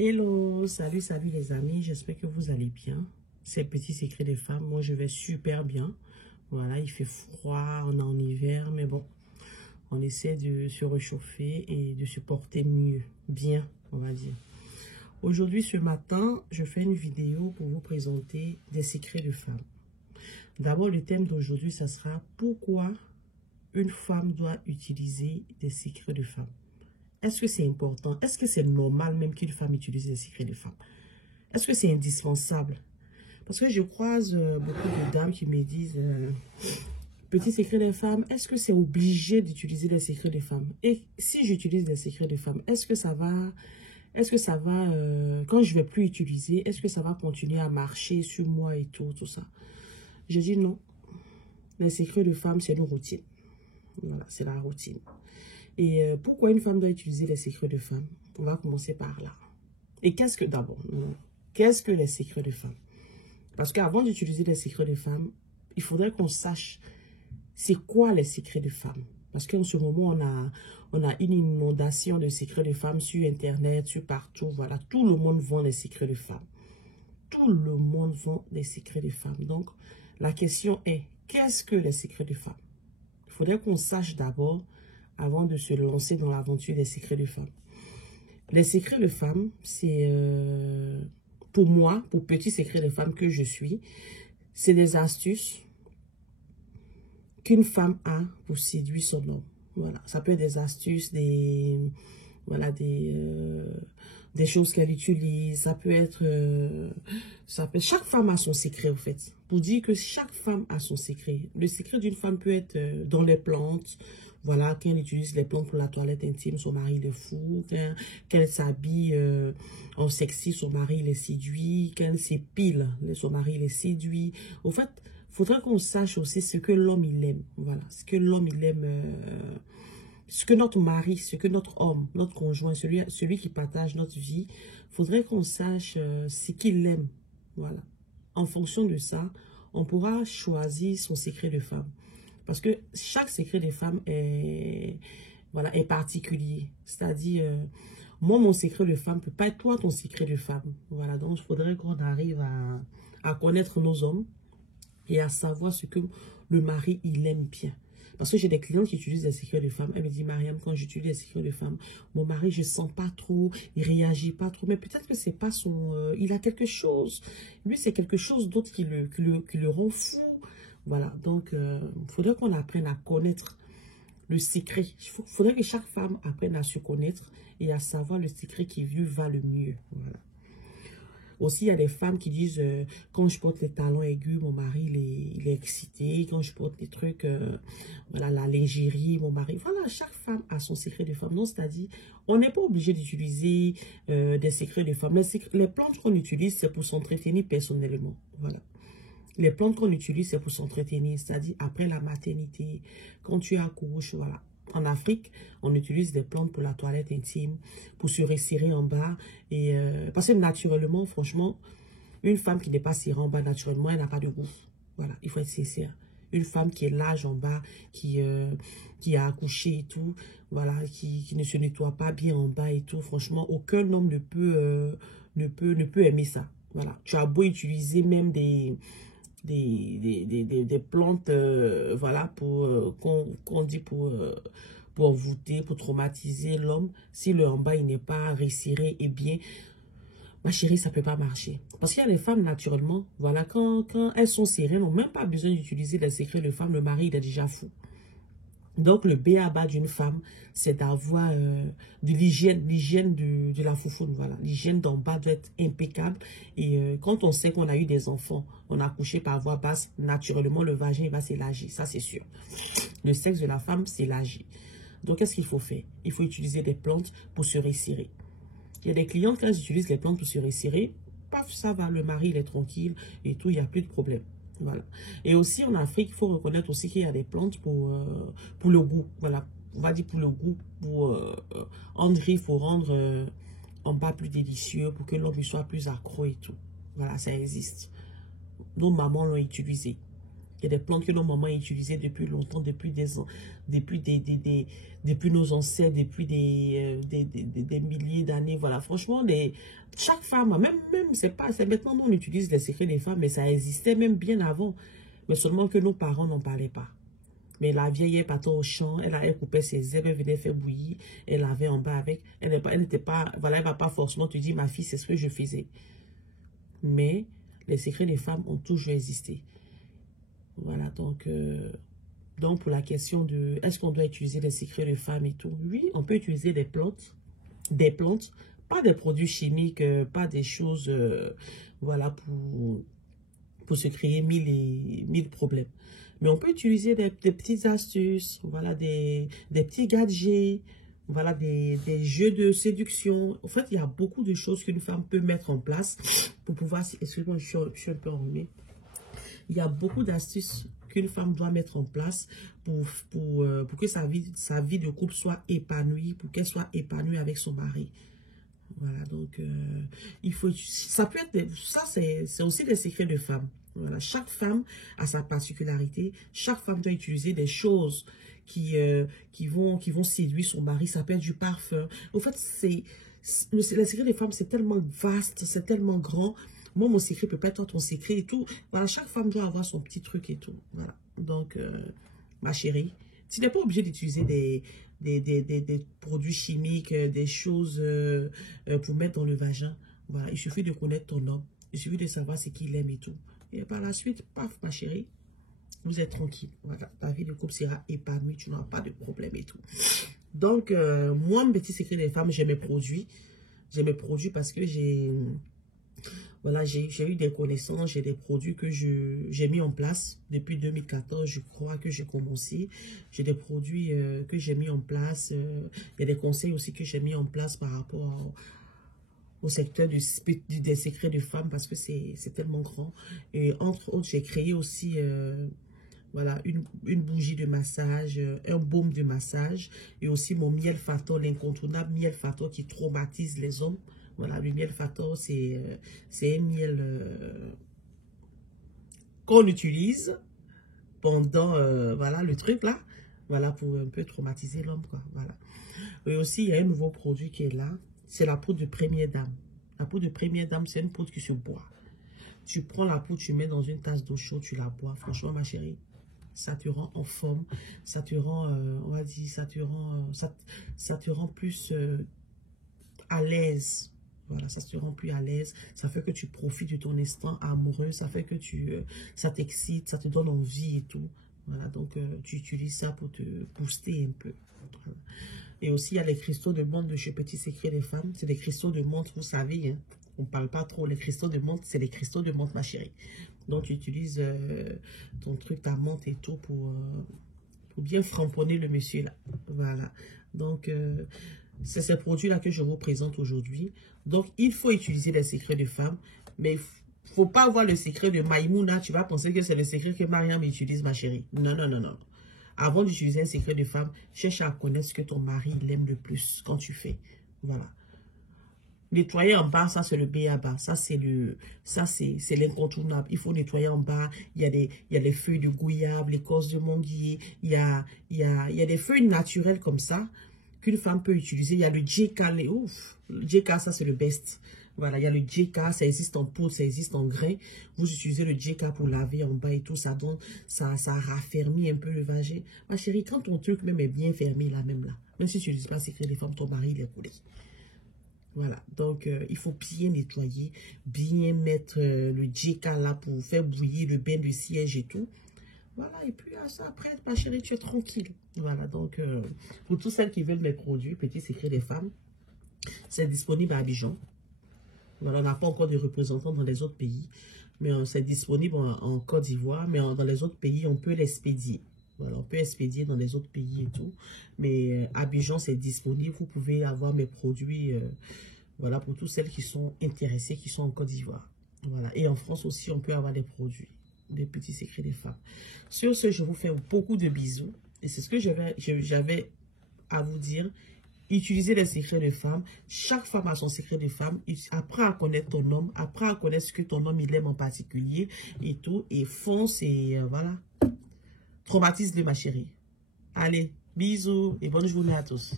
Hello, salut les amis, j'espère que vous allez bien. C'est le petit secret des femmes, moi je vais super bien. Voilà, il fait froid, on est en hiver, mais bon, on essaie de se réchauffer et de se porter mieux, bien, on va dire. Aujourd'hui, ce matin, je fais une vidéo pour vous présenter des secrets de femmes. D'abord, le thème d'aujourd'hui, ça sera pourquoi une femme doit utiliser des secrets de femmes. Est-ce que c'est important? Est-ce que c'est normal même qu'une femme utilise les secrets de femmes? Est-ce que c'est indispensable? Parce que je croise beaucoup de dames qui me disent petit secret des femmes, est-ce que c'est obligé d'utiliser les secrets des femmes? Et si j'utilise les secrets des femmes, est-ce que ça va, quand je ne vais plus utiliser, est-ce que ça va continuer à marcher sur moi et tout ça? Je dis non. Les secrets de femmes, c'est une routine. Voilà, c'est la routine. Et pourquoi une femme doit utiliser les secrets de femmes? On va commencer par là. Et qu'est-ce que d'abord? Qu'est-ce que les secrets de femmes? Parce qu'avant d'utiliser les secrets de femmes, il faudrait qu'on sache c'est quoi les secrets de femmes. Parce qu'en ce moment, on a une inondation de secrets de femmes sur Internet, sur partout. Voilà, tout le monde vend les secrets de femmes. Tout le monde vend les secrets de femmes. Donc, la question est, qu'est-ce que les secrets de femmes? Il faudrait qu'on sache d'abord avant de se lancer dans l'aventure des secrets de femmes. Les secrets de femmes, c'est pour moi, pour petit secret de femme que je suis, c'est des astuces qu'une femme a pour séduire son homme. Voilà, ça peut être des astuces, des choses qu'elle utilise. Ça peut être, chaque femme a son secret en fait. Pour dire que chaque femme a son secret. Le secret d'une femme peut être dans les plantes. Voilà, quand elle utilise les plantes pour la toilette intime, son mari est fou. Quand elle s'habille en sexy, son mari les séduit. Quand elle s'épile, son mari les séduit. Au fait, il faudrait qu'on sache aussi ce que l'homme il aime. Voilà, ce que l'homme il aime. Ce que notre mari, ce que notre homme, notre conjoint, celui qui partage notre vie, il faudrait qu'on sache ce qu'il aime. Voilà. En fonction de ça, on pourra choisir son secret de femme. Parce que chaque secret de femme est, voilà, est particulier. C'est-à-dire, moi, mon secret de femme ne peut pas être toi, ton secret de femme. Voilà. Donc, il faudrait qu'on arrive à connaître nos hommes et à savoir ce que le mari, il aime bien. Parce que j'ai des clients qui utilisent des secrets de femmes. Elle me dit, Mariam, quand j'utilise des secrets de femmes, mon mari, je ne sens pas trop, il ne réagit pas trop. Mais peut-être que c'est pas son... il a quelque chose. Lui, c'est quelque chose d'autre qui le rend fou. Voilà, donc il faudrait qu'on apprenne à connaître le secret. Il faudrait que chaque femme apprenne à se connaître et à savoir le secret qui lui va le mieux. Voilà. Aussi, il y a des femmes qui disent, quand je porte les talons aigus, mon mari, il est excité. Quand je porte des trucs, voilà, la lingerie, mon mari. Voilà, chaque femme a son secret de femme. Donc, c'est-à-dire, on n'est pas obligé d'utiliser des secrets de femme. Les plantes qu'on utilise, c'est pour s'entretenir personnellement. Voilà. Les plantes qu'on utilise, c'est pour s'entretenir. C'est-à-dire, après la maternité, quand tu accouches, voilà. En Afrique, on utilise des plantes pour la toilette intime, pour se resserrer en bas. Et, parce que naturellement, franchement, une femme qui n'est pas serrée en bas naturellement, elle n'a pas de goût. Voilà, il faut être sincère. Une femme qui est large en bas, qui a accouché et tout, voilà, qui ne se nettoie pas bien en bas et tout, franchement, aucun homme ne peut aimer ça. Voilà, tu as beau utiliser même des plantes, voilà, qu'on dit pour envoûter, pour traumatiser l'homme. Si le en bas, il n'est pas resserré et bien, ma chérie, ça ne peut pas marcher. Parce qu'il y a des femmes, naturellement, voilà, quand elles sont serrées, elles n'ont même pas besoin d'utiliser les secrets de femme, le mari, il est déjà fou. Donc, le b.a.-ba d'une femme, c'est d'avoir de l'hygiène de la foufoune. Voilà, l'hygiène d'en bas doit être impeccable. Et quand on sait qu'on a eu des enfants, on a accouché par voie basse, naturellement, le vagin il va s'élargir. Ça, c'est sûr. Le sexe de la femme s'élargit. Donc, qu'est-ce qu'il faut faire? Il faut utiliser des plantes pour se resserrer. Il y a des clients, quand ils utilisent les plantes pour se resserrer, paf, ça va, le mari, il est tranquille et tout, il n'y a plus de problème. Voilà. Et aussi en Afrique, il faut reconnaître aussi qu'il y a des plantes pour le goût. Voilà. On va dire pour le goût. Il faut rendre en bas plus délicieux pour que l'homme soit plus accro et tout. Voilà, ça existe. Nos mamans l'ont utilisé. Il y a des plantes que nos mamans utilisaient depuis longtemps, depuis des ans, depuis nos ancêtres, depuis des milliers d'années. Voilà, franchement, chaque femme, même c'est maintenant on utilise les secrets des femmes, mais ça existait même bien avant. Mais seulement que nos parents n'en parlaient pas. Mais la vieille, elle partait au champ, elle coupait ses herbes, elle venait faire bouillir, elle avait en bas avec. Elle n'était pas, voilà, elle ne va pas forcément te dire, ma fille, c'est ce que je faisais. Mais les secrets des femmes ont toujours existé. Voilà, donc pour la question de, est-ce qu'on doit utiliser les secrets des femmes et tout? Oui, on peut utiliser des plantes, pas des produits chimiques, pas des choses, voilà, pour se créer mille problèmes. Mais on peut utiliser des petites astuces, voilà, des petits gadgets, voilà, des jeux de séduction. En fait, il y a beaucoup de choses qu'une femme peut mettre en place pour pouvoir, excusez-moi, je suis un peu enrhumée. Il y a beaucoup d'astuces qu'une femme doit mettre en place pour que sa vie de couple soit épanouie, pour qu'elle soit épanouie avec son mari. Voilà, donc ça peut être, ça c'est aussi des secrets de femmes. Voilà, chaque femme a sa particularité. Chaque femme doit utiliser des choses qui vont séduire son mari. Ça peut être du parfum. En fait, le secret des femmes, c'est tellement vaste, c'est tellement grand. Moi, mon secret peut pas être ton secret et tout. Voilà, chaque femme doit avoir son petit truc et tout. Voilà, donc, ma chérie, tu n'es pas obligée d'utiliser des produits chimiques, des choses pour mettre dans le vagin. Voilà, il suffit de connaître ton homme. Il suffit de savoir ce qu'il aime et tout. Et par la suite, paf, ma chérie, vous êtes tranquille. Voilà, ta vie de couple sera épanouie, tu n'auras pas de problème et tout. Donc, moi, mon petit secret des femmes, j'ai mes produits. J'ai mes produits parce que voilà, j'ai eu des connaissances, j'ai des produits que j'ai mis en place depuis 2014, je crois que j'ai commencé. J'ai des produits que j'ai mis en place. Il y a des conseils aussi que j'ai mis en place par rapport au secteur des secrets de femmes parce que c'est tellement grand. Et entre autres, j'ai créé aussi voilà, une bougie de massage, un baume de massage et aussi mon miel Fator, l'incontournable miel Fator qui traumatise les hommes. Voilà, le miel Fator, c'est un miel qu'on utilise pendant, voilà, le truc là. Voilà, pour un peu traumatiser l'homme, quoi. Voilà. Et aussi, il y a un nouveau produit qui est là. C'est la poudre de première dame. La poudre de première dame, c'est une poudre qui se boit. Tu prends la poudre, tu mets dans une tasse d'eau chaude, tu la bois. Franchement, ma chérie, ça te rend en forme. Ça te rend, on va dire, ça te rend plus à l'aise. Voilà, ça te rend plus à l'aise. Ça fait que tu profites de ton instant amoureux. Ça fait que ça t'excite, ça te donne envie et tout. Voilà, donc tu utilises ça pour te booster un peu. Voilà. Et aussi, il y a les cristaux de menthe de chez Petit Secret des Femmes. C'est des cristaux de menthe, vous savez, hein. On ne parle pas trop. Les cristaux de menthe, c'est les cristaux de menthe, ma chérie. Donc, tu utilises ton truc, ta menthe et tout pour bien framponner le monsieur là. Voilà. Donc, c'est ces produits-là que je vous présente aujourd'hui. Donc, il faut utiliser les secrets de femmes. Mais il ne faut pas avoir le secret de Maïmouna. Tu vas penser que c'est le secret que Mariam utilise, ma chérie. Non, non, non, non. Avant d'utiliser un secret de femme, cherche à connaître ce que ton mari l'aime le plus quand tu fais. Voilà. Nettoyer en bas, ça c'est le B.A.B.A. Ça c'est l'incontournable. Il faut nettoyer en bas. Il y a les feuilles de gouyave, l'écorce de manguier. Il y a des feuilles naturelles comme ça qu'une femme peut utiliser. Il y a le JK. Ouf, le JK, ça c'est le best. Voilà, il y a le JK, ça existe en poudre, ça existe en grain. Vous utilisez le JK pour laver en bas et tout, ça raffermit un peu le vagin. Ma chérie, quand ton truc même est bien fermé là, même si tu n'utilises pas secret des femmes, ton mari il est coulé. Voilà, donc il faut bien nettoyer, bien mettre le JK là pour faire bouillir le bain de siège et tout. Voilà, et puis après, ma chérie, tu es tranquille. Voilà, donc pour toutes celles qui veulent mes produits, Petit Secret des Femmes, c'est disponible à Abidjan. Voilà, on n'a pas encore de représentants dans les autres pays, mais c'est disponible en Côte d'Ivoire, mais dans les autres pays, on peut l'expédier. Voilà, on peut expédier dans les autres pays et tout, mais Abidjan, c'est disponible. Vous pouvez avoir mes produits, voilà, pour toutes celles qui sont intéressées, qui sont en Côte d'Ivoire. Voilà, et en France aussi, on peut avoir des produits, des Petits Secrets des Femmes. Sur ce, je vous fais beaucoup de bisous, et c'est ce que j'avais à vous dire. Utiliser les secrets de femme. Chaque femme a son secret de femme. Apprends à connaître ton homme. Apprends à connaître ce que ton homme il aime en particulier et tout. Et fonce et voilà. Traumatise-le, ma chérie. Allez, bisous et bonne journée à tous.